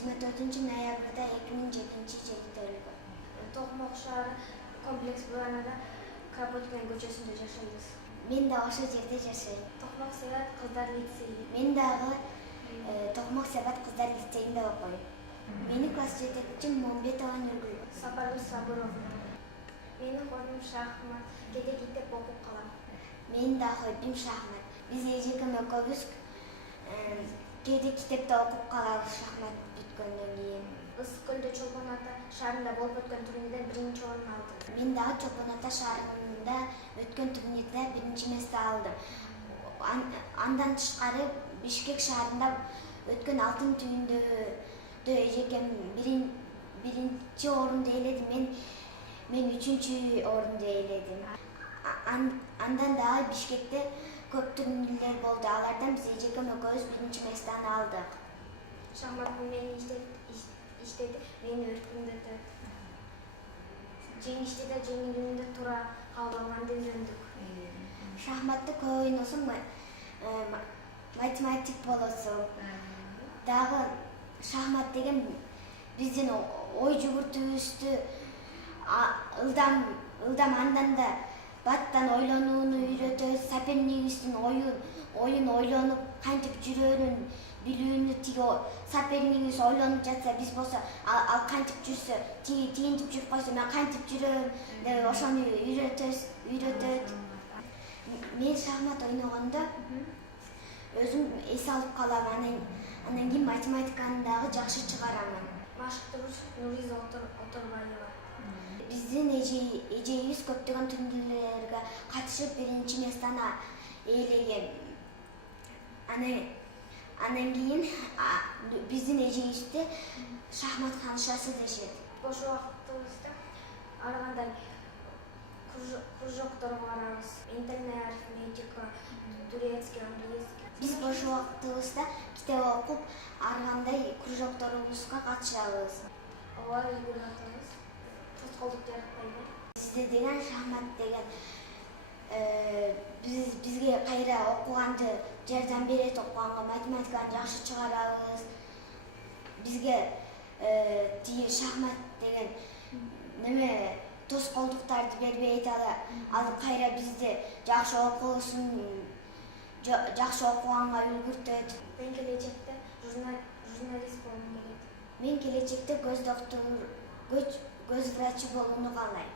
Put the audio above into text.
24 ноябрда 2007-жылы өлгөн. Токмок шаары комплекс Буланада Кропоткин көчөсүндө жашайбыз. Мен да ошол жерде жашайм. Токмок Себат кыздар лицейи. Мен дагы Токмок Себат кыздар лицейинде окуйм. Менин класс жетекчим Момбетова Нургүл. Сапарбек Сабыров. Менин хоббим шахмат. Кээде китеп окуп калам. Менин да хоббим шахмат. Биз эжекем экөөбүз кээде китепти окуп калабыз шахмат бүткөндөн кийин. Ысык көлдө Чолпон Ата шаарында болуп өткөн турнирден биринчи орун алдым. Мен дагы Чолпон Ата шаарында өткөн турнирде биринчи месте алдым. Андан тышкары Бишкек шаарында өткөн алтын түйүндө эжекем биринчи орунду ээледи, мен үчүнчү орунду ээледим. Андан дагы Бишкекте көп турнирлер болду. Алардан биз эжекем экөөбүз биринчи местени алдык. Шахмат мени иштеди, мени өркүндөтөт. Жеңишти да жеңилүүнү туура кабыл үйрөндүк. Шахматты көп ойносоң математик болосуң. Дагы шахмат деген биздин ой жүгүртүүбүздү ылдам андан да баттан ойлонууну үйрөтөт. Сопернигибиздин оюн ойлонуп кантип жүрөөрүн билүүнү, тиги сопернигибиз ойлонуп жатса, биз болсо ал кантип жүрсө, тигинтип жүрүп койсо мен кантип жүрөм деп ошону үйрөтөт. Мен шахмат ойногондо өзүм эс алып калам, анан кийин математиканы дагы жакшы чыгарамын. Башкыртууч Нуриза Оторбаева. Биздин эжейибиз көптөгөн турнирлерге катышып биринчи местени ээлеген. Анан кийин биздин эжейибизди шахмат ханшасы дешет. Бош убактыбызда ар кандай кружокторго барабыз. Интерная арифметика, турецкий, английский. Биз бош убактыбызда китеп окуп, ар кандай кружокторубузга катышабыз. Ооба, үйрөнөбүз. Тоскоолдук жараткайбы? Бизде деген шахмат деген бизге кайра окуганды жардам берет, окуганга математиканы жакшы чыгарабыз. Бизге тиги шахмат деген неме тоскоолдуктарды бербейт, ал кайра бизди жакшы окуганга үлгүртөт. Мен келечекте журналист болгум келет. Мен келечекте көз врачы болууну каалайм.